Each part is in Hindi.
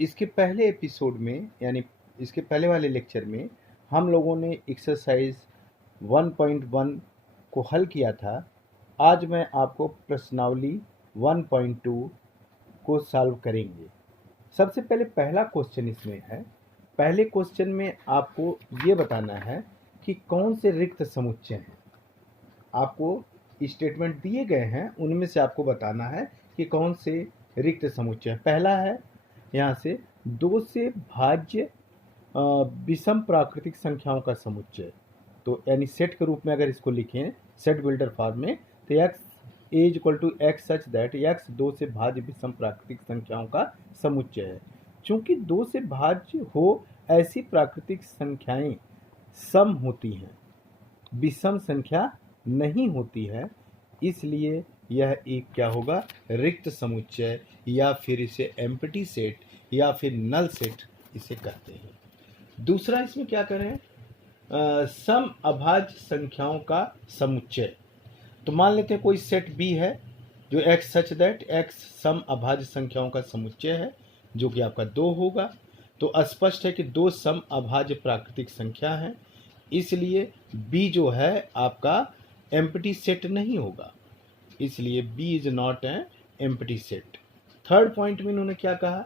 इसके पहले एपिसोड में यानी इसके पहले वाले लेक्चर में हम लोगों ने एक्सरसाइज 1.1 को हल किया था। आज मैं आपको प्रश्नावली 1.2 को सॉल्व करेंगे। सबसे पहले पहला क्वेश्चन इसमें है। पहले क्वेश्चन में आपको ये बताना है कि कौन से रिक्त समुच्चय हैं। आपको स्टेटमेंट दिए गए हैं, उनमें से आपको बताना है कि कौन से रिक्त समुच्चय। पहला है यहाँ से 2 से भाज्य विषम प्राकृतिक संख्याओं का समुच्चय। तो यानी सेट के रूप में अगर इसको लिखें सेट बिल्डर फॉर्म में, तो x is equal to x such that x 2 से भाज्य विषम प्राकृतिक संख्याओं का समुच्चय है। चूंकि 2 से भाज्य हो ऐसी प्राकृतिक संख्याएं सम होती हैं, विषम संख्या नहीं होती है, इसलिए यह एक क्या होगा, रिक्त समुच्चय, या फिर इसे एम्प्टी सेट या फिर नल सेट इसे कहते हैं। दूसरा इसमें क्या करें, सम अभाज्य संख्याओं का समुच्चय। तो मान लेते हैं कोई सेट बी है जो x सच दैट x सम अभाज्य संख्याओं का समुच्चय है, जो कि आपका 2 होगा। तो स्पष्ट है कि 2 सम अभाज्य प्राकृतिक संख्या है, इसलिए b जो है आपका एम्प्टी सेट नहीं होगा, इसलिए b is not an empty set. Third point में इन्होंने क्या कहा,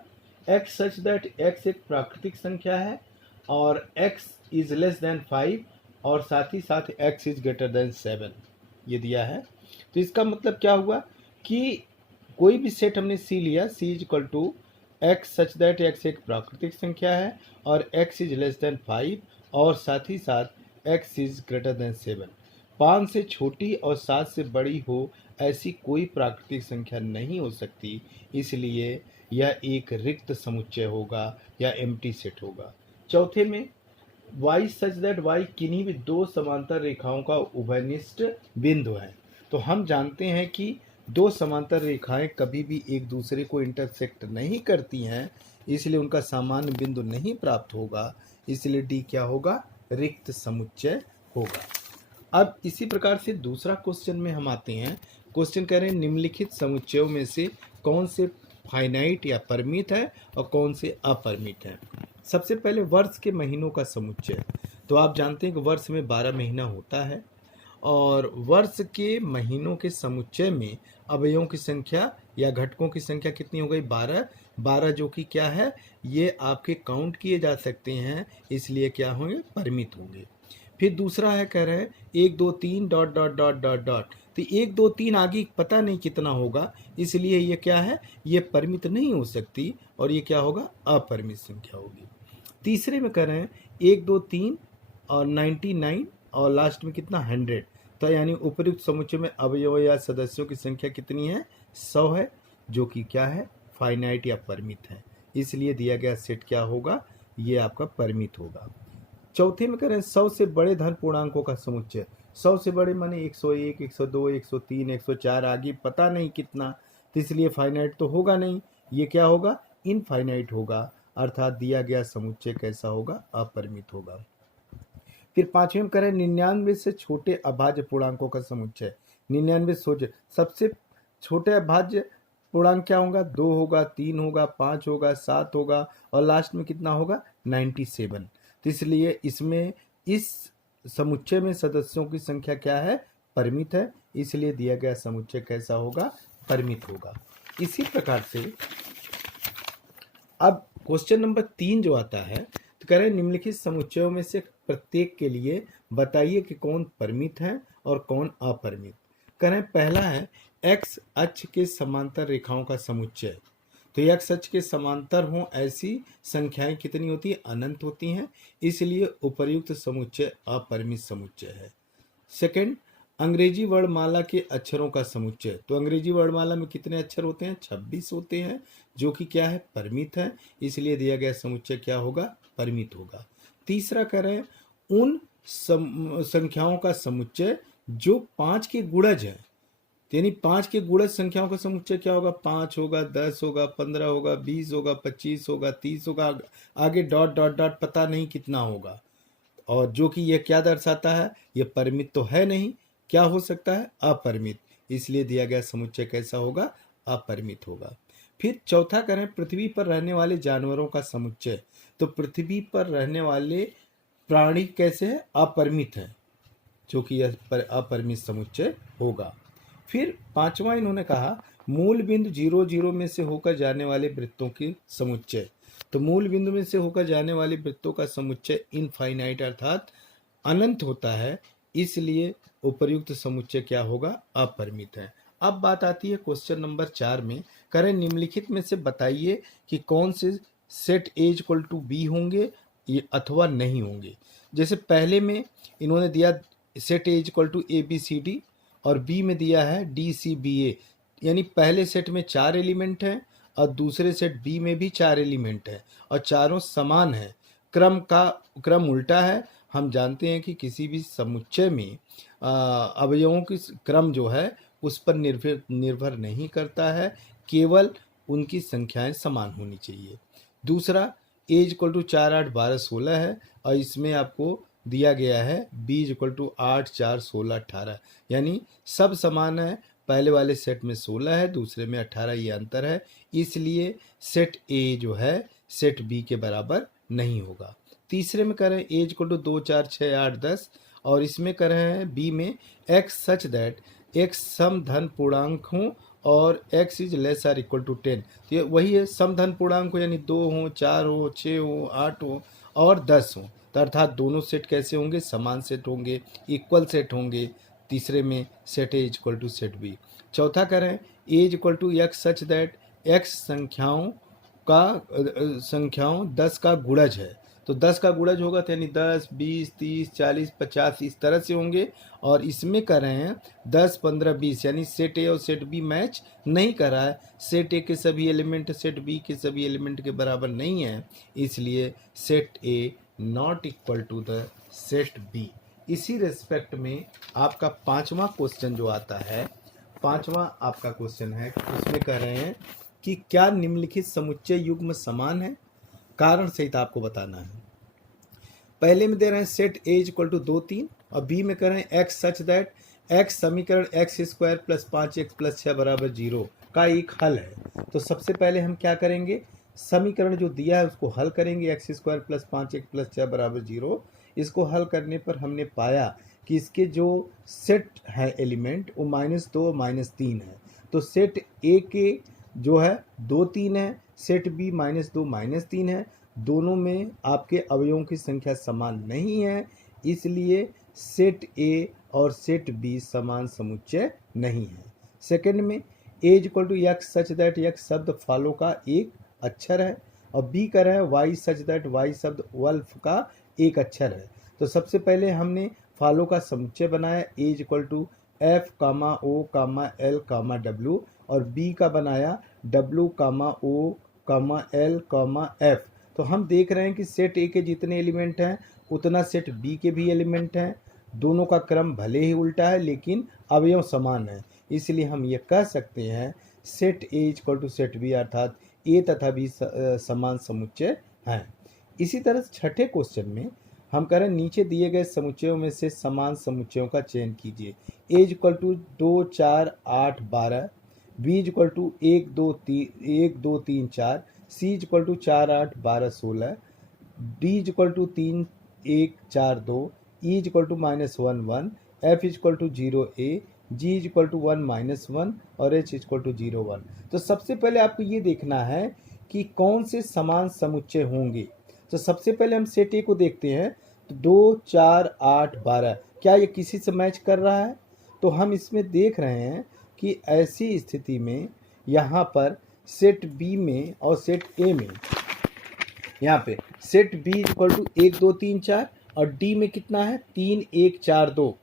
x सच दैट x एक प्राकृतिक संख्या है और x इज लेस देन 5 और साथ ही साथ x इज ग्रेटर देन 7 ये दिया है। तो इसका मतलब क्या हुआ कि कोई भी सेट हमने सी लिया, C is equal to x such that x एक प्राकृतिक संख्या है और x इज लेस देन 5 और साथ ही साथ x इज ग्रेटर देन 7। 5 से छोटी और 7 से बड़ी हो ऐसी कोई प्राकृतिक संख्या नहीं हो सकती, इसलिए यह एक रिक्त समुच्चय होगा या एम्प्टी सेट होगा। चौथे में y सच दैट y किन्हीं भी 2 समांतर रेखाओं का उभयनिष्ठ बिंदु है। तो हम जानते हैं कि 2 समांतर रेखाएं कभी भी एक दूसरे को इंटरसेक्ट नहीं करती हैं, इसलिए उनका सामान्य बिंदु नहीं प्राप्त होगा, इसलिए डी क्या होगा, रिक्त समुच्चय होगा। अब इसी प्रकार से दूसरा क्वेश्चन में हम आते हैं। क्वेश्चन कह रहे हैं निम्नलिखित समुच्चयों में से कौन से फाइनाइट या परिमित है और कौन से अपरिमित है। सबसे पहले वर्ष के महीनों का समुच्चय। तो आप जानते हैं कि वर्ष में 12 महीना होता है और वर्ष के महीनों के समुच्चय में अवयवों की संख्या या घटकों की संख्या कितनी हो गई, 12 जो कि क्या है, ये आपके काउंट किए जा सकते हैं, इसलिए क्या होंगे, परिमित होंगे। फिर दूसरा है, कह रहे हैं 1 2 3 dot dot dot dot dot. तो 1 2 3 आगे पता नहीं कितना होगा, इसलिए ये क्या है, ये परिमित नहीं हो सकती और ये क्या होगा, अपरिमित संख्या होगी। तीसरे में कह रहे हैं 1 2 3 और 99 और लास्ट में कितना, 100। तो यानी उपयुक्त समुच्चय में अवयव या सदस्यों की संख्या कितनी है, 100 है, जो कि क्या है, फाइनाइट या परिमित है, इसलिए दिया गया सेट क्या होगा, ये आपका परिमित होगा। चौथे में करें 100 से बड़े धन पूर्णांकों का समुच्चय। 100 से बड़े माने 101 102 103 104 आगे पता नहीं कितना, तो इसलिए फाइनाइट तो होगा नहीं, ये क्या होगा, इनफाइनाइट होगा, अर्थात दिया गया समुच्चय कैसा होगा, अपरिमित होगा। फिर पांचवें में करें 99 से छोटे अभाज्य पूर्णांकों का समुच्चय। 99 सोचे सबसे छोटे अभाज्य पूर्णांक क्या होगा, 2 होगा, 3 होगा, 5 होगा, 7 होगा और लास्ट में कितना होगा, 97। तो इसलिए इसमें इस समुच्चय में सदस्यों की संख्या क्या है, परिमित है, इसलिए दिया गया समुच्चय कैसा होगा, परिमित होगा। इसी प्रकार से अब क्वेश्चन नंबर 3 जो आता है, तो कह रहे हैं निम्नलिखित समुच्चयों में से प्रत्येक के लिए बताइए कि कौन परिमित है और कौन अपरिमित। कह रहे हैं पहला है x अक्ष के समांतर रेखाओं का समुच्चय। तो x अक्ष के समांतर हों ऐसी संख्याएं कितनी होती है, अनंत होती हैं, इसलिए उपर्युक्त समुच्चय अपरिमित समुच्चय है। सेकंड, अंग्रेजी वर्णमाला के अक्षरों का समुच्चय। तो अंग्रेजी वर्णमाला में कितने अक्षर होते हैं, 26 होते हैं, जो कि क्या है, परिमित है, इसलिए दिया गया समुच्चय क्या होगा, परिमित होगा। तीसरा कह रहे हैं उन संख्याओं का समुच्चय जो 5 के गुणज है, यानी 5 के गुणज संख्याओं का समुच्चय क्या होगा, 5 होगा, 10 होगा, 15 होगा, 20 होगा, 25 होगा, 30 होगा, आगे डॉट डॉट डॉट पता नहीं कितना होगा, और जो कि यह क्या दर्शाता है, यह परिमित तो है नहीं, क्या हो सकता है, अपरिमित, इसलिए दिया गया समुच्चय कैसा होगा, अपरिमित होगा। फिर चौथा करें पृथ्वी पर रहने वाले जानवरों का समुच्चय। तो पृथ्वी पर रहने वाले प्राणी कैसे हैं? अपरिमित हैं, जो कि यह अपरिमित समुच्चय होगा। फिर पांचवा इन्होंने कहा मूल बिंदु 0 0 में से होकर जाने वाले वृत्तों की समुच्चय। तो मूल बिंदु में से होकर जाने वाले वृत्तों का समुच्चय इनफाइनाइट अर्थात अनंत होता है, इसलिए उपर्युक्त समुच्चय क्या होगा? अपरिमित है। अब बात आती है क्वेश्चन नंबर 4 में, करें निम्नलिखित में से बताइए कि कौन से set A equal to B होंगे ये अथवा नहीं होंगे। जैसे पहले में इन्होंने दिया set A equal to A B C D और बी में दिया है डी सी बी ए, यानी पहले सेट में 4 एलिमेंट हैं और दूसरे सेट बी में भी 4 एलिमेंट है और चारों समान है। क्रम उल्टा है। हम जानते हैं कि किसी भी समुच्चय में अवयवों की क्रम जो है उस पर निर्भर नहीं करता है, केवल उनकी संख्याएं समान होनी चाहिए। दूसरा ए इक्वल टू 4 8 12 16 है और इसमें आपको दिया गया है बी इक्वल टू 8 4 16 18, यानी सब समान है। पहले वाले सेट में 16 है, दूसरे में 18, ये अंतर है, इसलिए सेट ए जो है सेट बी के बराबर नहीं होगा। तीसरे में कर रहे हैं ए इक्वल टू 2 4 6 8 10 और इसमें कर रहे हैं बी में एक्स सच दैट एक्स सम धन पूर्णांक हो और x is less or equal to 10। तो ये वही है, सम धन पूर्णांक हो, यानी 2 हो 4 हो 6 हो 8 हो और 10 हो। तो अर्थात दोनों सेट कैसे होंगे? समान सेट होंगे, इक्वल सेट होंगे। तीसरे में set A equal to set B. चौथा करें A equal to x such that x संख्याओं 10 का गुणज है। तो 10 का गुणज होगा तो यानी 10 20 30 40 50 इस तरह से होंगे। और इसमें कर रहे हैं 10 15 20, यानी सेट ए और सेट बी मैच नहीं कर रहा है। सेट ए के सभी एलिमेंट सेट बी के सभी एलिमेंट के बराबर नहीं है, इसलिए set A not equal to the set B. इसी रेस्पेक्ट में आपका पांचवा क्वेश्चन जो आता है, पांचवा आपका क्वेश्चन है, उसमें कह रहे हैं कि क्या निम्नलिखित समुच्चय युग्म समान है? कारण सहित आपको बताना है। पहले में दे रहे हैं सेट ए इक्वल टू 2 3 और बी में कह रहे हैं एक्स सच दैट एक्स समीकरण x square plus 5x plus 6 बराबर 0 का एक हल है। तो सबसे पहले हम क्या करेंगे? समीकरण जो दिया है उसको हल करेंगे। X square plus 5x plus 6 बराबर 0, इसको हल करने पर हमने पाया कि इसके जो सेट है एलिमेंट वो -2 -3 है। तो सेट ए के जो है 2 3 है, सेट बी -2 -3 है, दोनों में आपके अवयवों की संख्या समान नहीं है, इसलिए सेट ए और सेट बी समान समुच्चय नहीं है। सेकंड में A equal to x such that x शब्द फॉलो का एक अक्षर है और बी का है वाई सच दैट वाई शब्द वल्फ का एक अक्षर है। तो सबसे पहले हमने फॉलो का समुच्चय बनाया A equal to F comma O comma L comma W और बी का बनाया W comma O comma L comma F. तो हम देख रहे हैं कि सेट ए के जितने एलिमेंट हैं उतना सेट बी के भी एलिमेंट हैं। दोनों का क्रम भले ही उल्टा है लेकिन अवयव समान है, इसलिए हम ये कह सकते हैं set A equal to set B, अर्थात ए तथा बी समान समुच्चय हैं। इसी तरह छठे क्वेश्चन में हम करें नीचे दिए गए समुच्चयों में से समान समुच्चयों का चयन कीजिए। A equal to 2 4 8 12, B equal to 1 2 3 4, C equal to 4 8 12 16, D equal to 3 1 4 2, E equal to -1 1, F equal to 0 A, G equal to 1 -1 और एच इक्वल टू 0 1। तो सबसे पहले आपको ये देखना है कि कौन से समान समुच्चय होंगे। तो सबसे पहले हम सेट ए को देखते हैं। तो 2 4 8 12 क्या ये किसी से मैच कर रहा है? तो हम इसमें देख रहे हैं कि ऐसी स्थिति में यहाँ पर सेट बी में और सेट ए में, यहाँ पे सेट बी इक्वल टू 1 2 3 4 और डी में कितना है 3 1 4 2।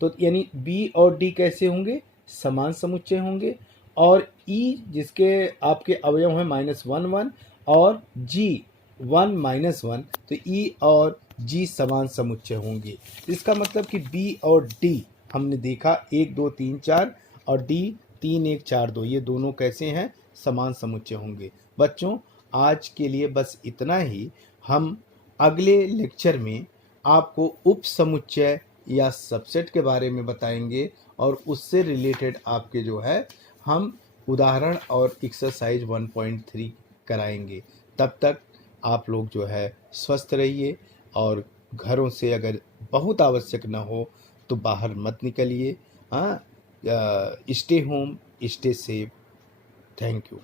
तो यानी बी और डी कैसे होंगे? समान समुच्चय होंगे। और ई जिसके आपके अवयव हैं -1 1 और जी 1 -1, तो ई और जी समान समुच्चय होंगे। इसका मतलब कि बी और डी हमने देखा 1 2 3 4 और डी 3 1 4 2, ये दोनों कैसे हैं? समान समुच्चय होंगे। बच्चों आज के लिए बस इतना ही। हम अगले लेक्चर में आपको उप समुच्चय या सबसेट के बारे में बताएंगे और उससे रिलेटेड आपके जो है हम उदाहरण और एक्सरसाइज 1.3 कराएंगे। तब तक आप लोग जो है स्वस्थ रहिए और घरों से अगर बहुत आवश्यक ना हो तो बाहर मत निकलिए। हाँ, stay home, stay safe. Thank you.